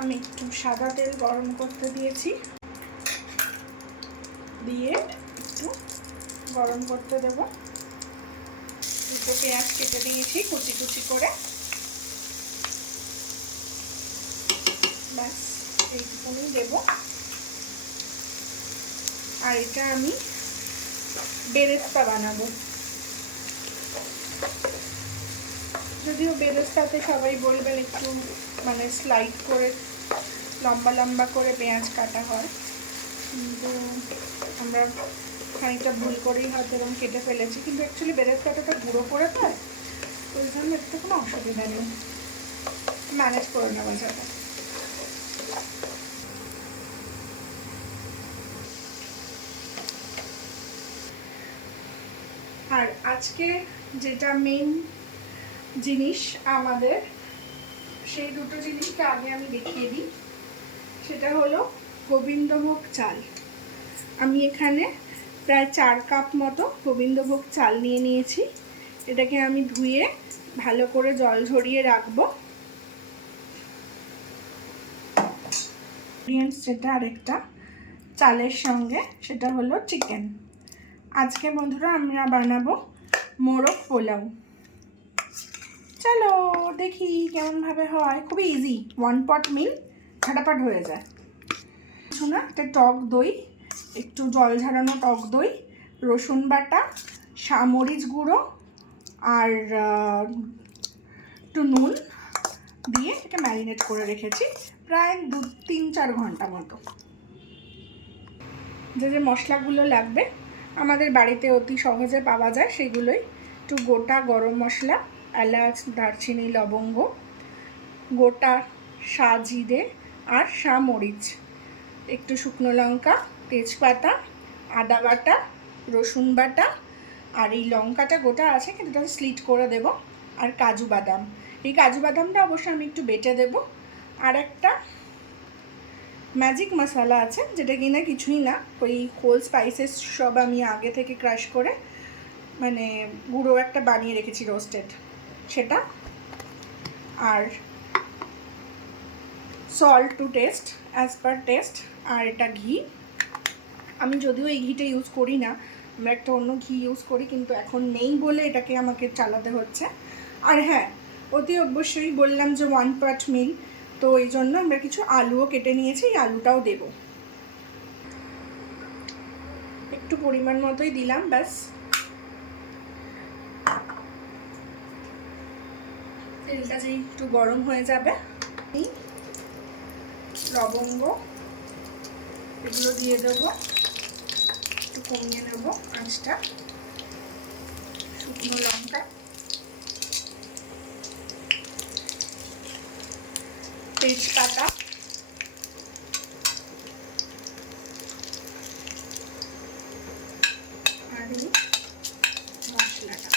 আমি একটু সাদা তেল গরম করতে দিয়েছি, দিয়ে একটু গরম করতে দেব। দুটো পেঁয়াজ কেটে দিয়েছি কুচি কুচি করে, ব্যাস এইটুকুনি দেব। আর এটা আমি বেরেস্তা বানাবো, যদিও বেরেস্তাতে সবাই বলবেন একটু মানে স্লাইড করে লম্বা লম্বা করে পেঁয়াজ কাটা হয়, কিন্তু আমরা খানিকটা ভুল করেই হয়তো এরকম কেটে ফেলেছি। কিন্তু অ্যাকচুয়ালি বেরেস্তাটা গুঁড়ো করে দেয়, ওই জন্য একটু কোনো অসুবিধা নেই, ম্যানেজ করে নেওয়া যাবে। আর আজকে যেটা মেইন জিনিস আমাদের, সেই দুটো জিনিসকে আগে আমি দেখিয়ে দিই। সেটা হলো গোবিন্দভোগ চাল। আমি এখানে প্রায় 4 কাপ মতো গোবিন্দভোগ চাল নিয়ে নিয়েছি। এটাকে আমি ধুয়ে ভালো করে জল ঝরিয়ে রাখবো। যেটা আরেকটা চালের সঙ্গে, সেটা হলো চিকেন। আজকে বন্ধুরা আমরা বানাবো মোরগ পোলাও। চলো দেখি কেমনভাবে হয়। খুবই ইজি, 1 পট মিল, ঝাটাপাট হয়ে যায়। শোনা, একটা টক দই, একটু জল ঝরানো টক দই, রসুন বাটা, মরিচ গুঁড়ো আর একটু নুন দিয়ে এটা ম্যারিনেট করে রেখেছি প্রায় 2-3-4 ঘন্টা মতো। যে যে মশলাগুলো লাগবে আমাদের বাড়িতে অতি সহজে পাওয়া যায় সেগুলোই। একটু গোটা গরম মশলা, এলাচ, দারচিনি, লবঙ্গ, গোটা জিরে আর মরিচ, একটু শুকনো লঙ্কা, তেজপাতা, আদা বাটা, রসুন বাটা, আর এই লঙ্কাটা গোটা আছে কিন্তু এটা স্লিট করে দেব, আর কাজু বাদাম। এই কাজু বাদামটা অবশ্যই আমি একটু বেটে দেব। আর একটা ম্যাজিক মশলা আছে যেটা কিনা কিছুই না, ওই হোল স্পাইসেস সব আমি আগে থেকে ক্রাশ করে মানে গুঁড়ো একটা বানিয়ে রেখেছি রোস্টেড, সেটা। আর salt to taste, as per taste. আর এটা ঘি, আমি যদিও এই ঘিটা ইউজ করি না, আমরা একটা অন্য ঘি ইউজ করি, কিন্তু এখন নেই বলে এটাকে আমাকে চালাতে হচ্ছে। আর হ্যাঁ, অতি অবশ্যই বললাম যে 1 পট মিল, তো এই জন্য আমরা কিছু আলুও কেটে নিয়েছি, এই আলুটাও দেব। একটু পরিমাণ মতোই দিলাম, ব্যাস। তেলটা যেই একটু গরম হয়ে যাবে, লবঙ্গ এগুলো দিয়ে দেবো, একটু কমিয়ে নেব আঁচটা, শুকনো লঙ্কা, তেজপাতা, আর মশলাটা।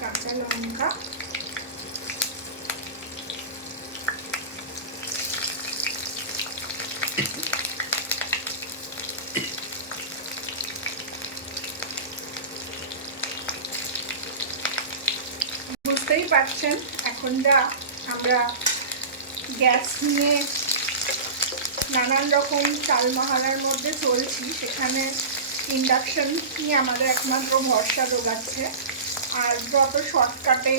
কাঁচা লঙ্কা, বুঝতেই পারছেন এখন যা আমরা গ্যাস নিয়ে নানান রকম চালমাহালার মধ্যে চলছি, সেখানে ইন্ডাকশন নিয়ে আমাদের একমাত্র ভরসা জোগাচ্ছে। আর যত শর্টকাটে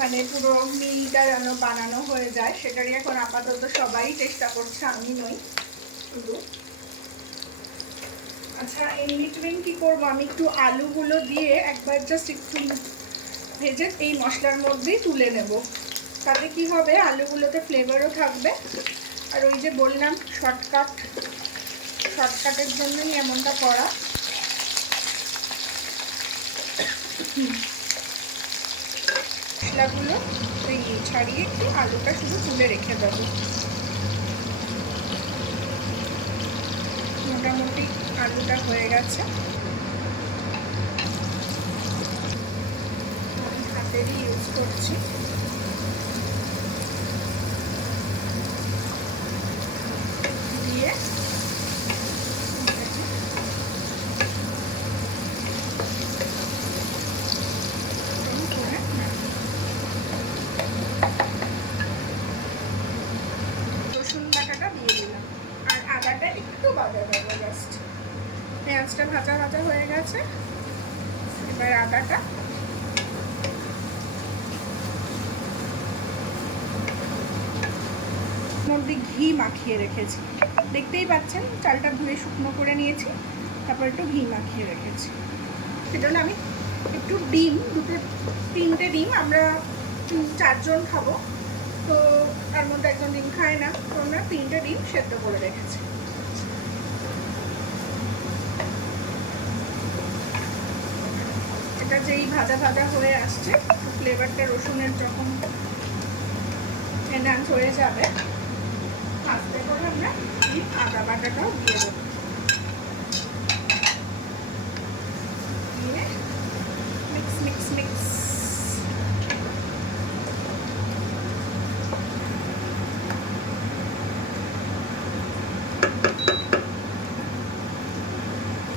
মানে পুরো মিলটা যেন বানানো হয়ে যায়, সেটারই এখন আপাতত সবাই চেষ্টা করছে, আমি নই শুধু। আচ্ছা, ইন বিটুইন কী করবো, আমি একটু আলুগুলো দিয়ে একবার জাস্ট একটু ভেজে এই মশলার মধ্যেই তুলে নেব। তাতে কি হবে, আলুগুলোতে ফ্লেভারও থাকবে। আর ওই যে বললাম শর্টকাটের জন্যই এমনটা করা। মশলাগুলো ছাড়িয়ে একটু আলুটা শুধু তুলে রেখে দেবো। মোটামুটি আলুটা হয়ে গেছে। হাতেরই ইউজ করছি। দিয়ে রসুন বাটাটা দিয়ে দিলাম, আর আদাটা একটু বাটা দেবো জাস্ট। পেঁয়াজটা ভাজা ভাজা হয়ে গেছে, এবার আদাটা মধ্যে ঘি মাখিয়ে রেখেছি, দেখতেই পাচ্ছেন চালটা ধুয়ে শুকনো করে নিয়েছি, তারপর একটু ঘি মাখিয়ে রেখেছি। সেজন্য আমি একটু ডিম, 2-3টে ডিম, আমরা 4জন খাবো, তো তার মধ্যে একজন ডিম খায় না, তো আমরা 3টে ডিম সেদ্ধ করে রেখেছি। এটা যেই ভাজা ভাজা হয়ে আসছে, ফ্লেভারটা রসুনের যখন এনহান্স হয়ে যাবে, আস্তে করে আমরা এই আদা বাটাটাও দিয়ে দেবো। দিয়ে মিক্স মিক্স মিক্স।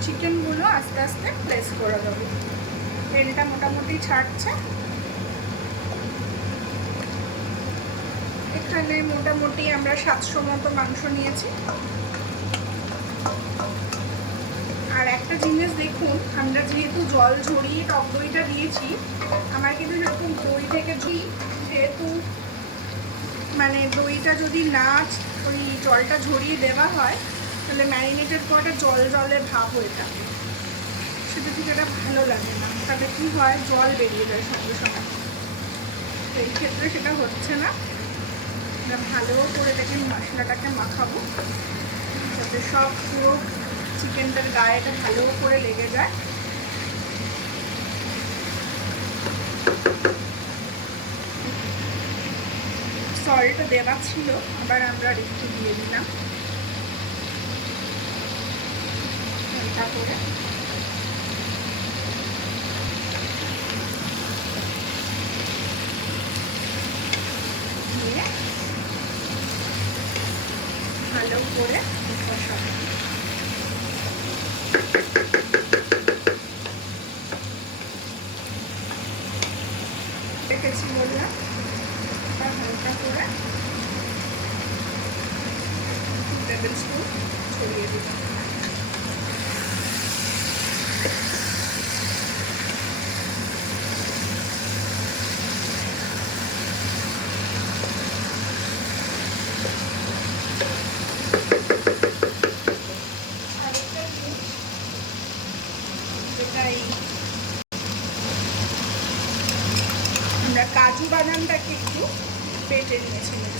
চিকেনগুলো আস্তে আস্তে প্রেস করে দেবো। তেলটা মোটামুটি ছাড়ছে। এখানে মোটামুটি আমরা 700 মতো মাংস নিয়েছি। আর একটা জিনিস দেখুন, আমরা যেহেতু জল ঝরিয়ে টক দইটা দিয়েছি, আমার কিন্তু সেরকম দই থেকে যেহেতু মানে দইটা যদি না ওই জলটা ঝরিয়ে দেওয়া হয়, তাহলে ম্যারিনেটের পরে জল জলের ভাব হয়ে থাকে, সেটা ঠিক এটা ভালো লাগে না। তাতে কী হয়, জল বেরিয়ে যায় সঙ্গে সঙ্গে। এই ক্ষেত্রে সেটা হচ্ছে না। ভালো করে দেখে মশলাটাকে মাখাবো, যাতে সব পুরো চিকেনটার গায়েটা ভালো করে লেগে যায়। সল্ট দেওয়া ছিল, আবার আমরা একটু দিয়ে দিলাম। এটা করে দিয়ে ভালো করে কষাবো। রেখেছি বললাম, হালকা করে 2 টেবিল স্পুন ছড়িয়ে দিলাম। আমরা কাজু বাদামটাকে একটু বেটে নিয়েছিলাম,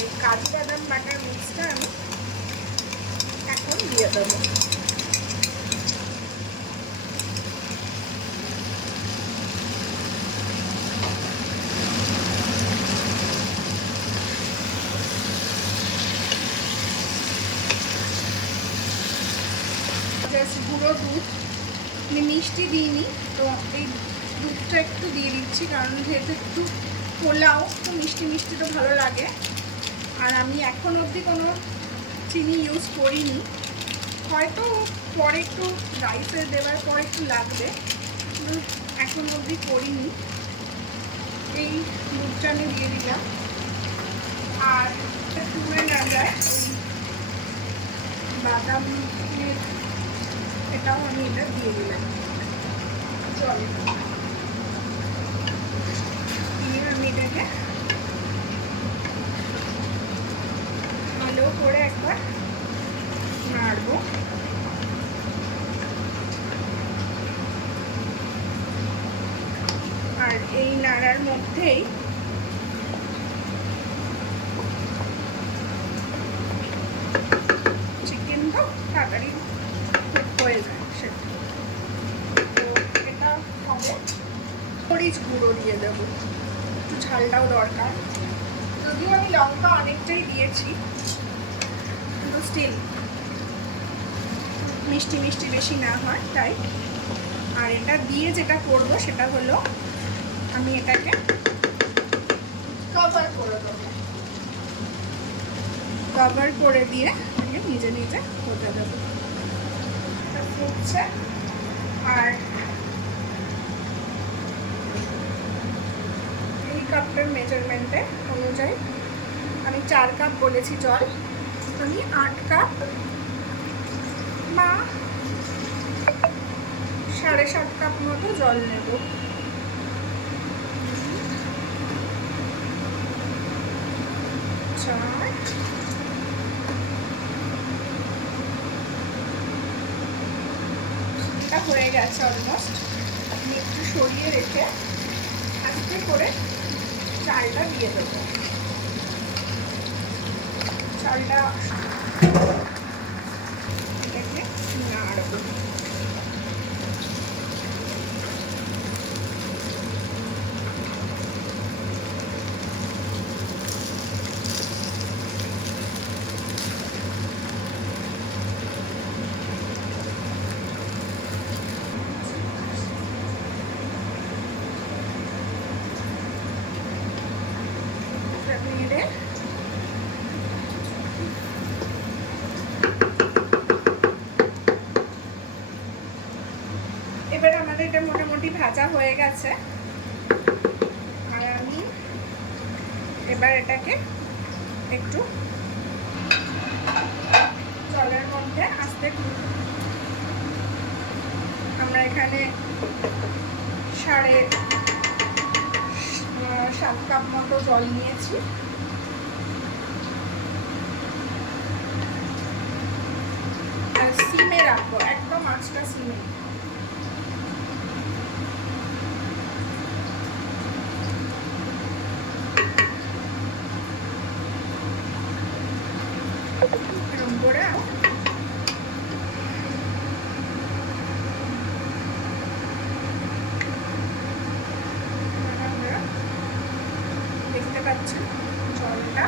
এই কাজু বাদাম বাটার মিক্সটা আমি এখন দিয়ে দেবো। গুঁড়ো দুধ, আমি মিষ্টি দিইনি, তো এই দুধটা একটু দিয়ে দিচ্ছি, কারণ যেহেতু একটু পোলাও তো মিষ্টি মিষ্টি তো ভালো লাগে। আর আমি এখন অবধি কোনো চিনি ইউজ করিনি, হয়তো পরে একটু রাইসে দেওয়ার পর একটু লাগবে, কিন্তু এখন অবধি করিনি। এই দুধটা আমি দিয়ে দিলাম। আর ফুলে না যায় ওই বাদামের, এটাও আমি এটা দিয়ে দিলাম জলে। দিয়ে আমি এটাকে ভালো করে একবার নাড়বো। আর এই নাড়ার মধ্যেই চিকেন তো তাড়াতাড়ি হয়ে যায় সেটা। তো এটা হবে, মরিচ গুঁড়ো দিয়ে দেবো, একটু ঝালটাও দরকার, যদিও আমি লঙ্কা অনেকটাই দিয়েছি, কিন্তু স্টিল মিষ্টি মিষ্টি বেশি না হয় তাই। আর এটা দিয়ে যেটা করব সেটা হলো আমি এটাকে কভার করে দেবো। কভার করে দিয়ে নিজে নিজে হতে দেবো। এটা ফুটছে। আর এই কাপটার মেজারমেন্টে অনুযায়ী আমি 4 কাপ বলেছি জল, আমি 8 কাপ বা 7.5 কাপ মতো জল নেব। এটা হয়ে গেছে অলমোস্ট। আমি একটু সরিয়ে রেখে আস্তে করে চালটা দিয়ে দেবো। চালটা এটাকে নাড়ব। এবার আমাদের এটা মোটামুটি ভাজা হয়ে গেছে। আর আমি এবার এটাকে একটু জলের মধ্যে আস্তে, আমরা এখানে 7.5 কাপ মতো জল নিয়েছি। আর সিমে রাখবো, একদম আঁচটা সিমে। দেখতে পাচ্ছেন জলটা।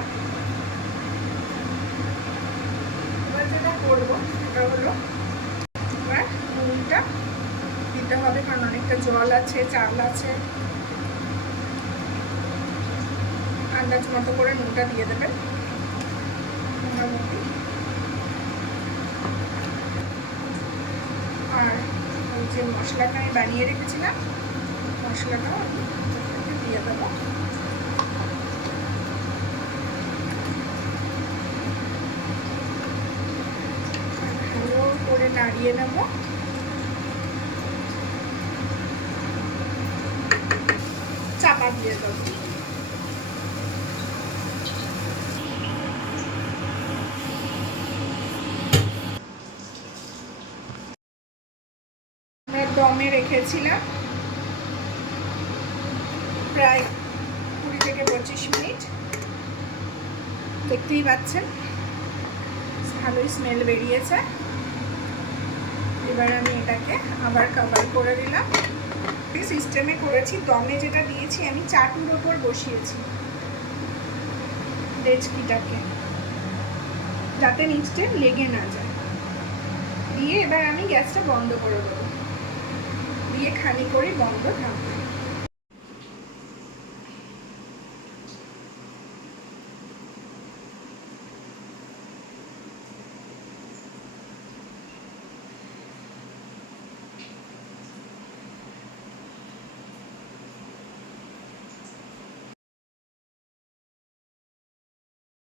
এবার যেটা করবো সেটা হলো এবার নুনটা দিতে হবে, কারণ অনেকটা জল আছে, চাল আছে। আন্দাজ মতো করে নুনটা দিয়ে দেবেন। আর ওই যে মশলাটা আমি বানিয়ে রেখেছিলাম, মশলাটাও আমি দিয়ে দেবো। ভালো করে নাড়িয়ে নেব। চাপা দিয়ে দেবো। দমে রেখেছিলাম প্রায় 20 থেকে 25 মিনিট। দেখতেই পাচ্ছেন ভালোই স্মেল বেরিয়েছে। এবার আমি এটাকে আবার কভার করে দিলাম। এই সিস্টেমে করেছি, দমে যেটা দিয়েছি আমি চাটুর ওপর বসিয়েছি ডেচকিটাকে, যাতে নিচে লেগে না যায়। দিয়ে এবার আমি গ্যাসটা বন্ধ করে দেবো, দিয়ে খানি করে বন্ধ থাকবে।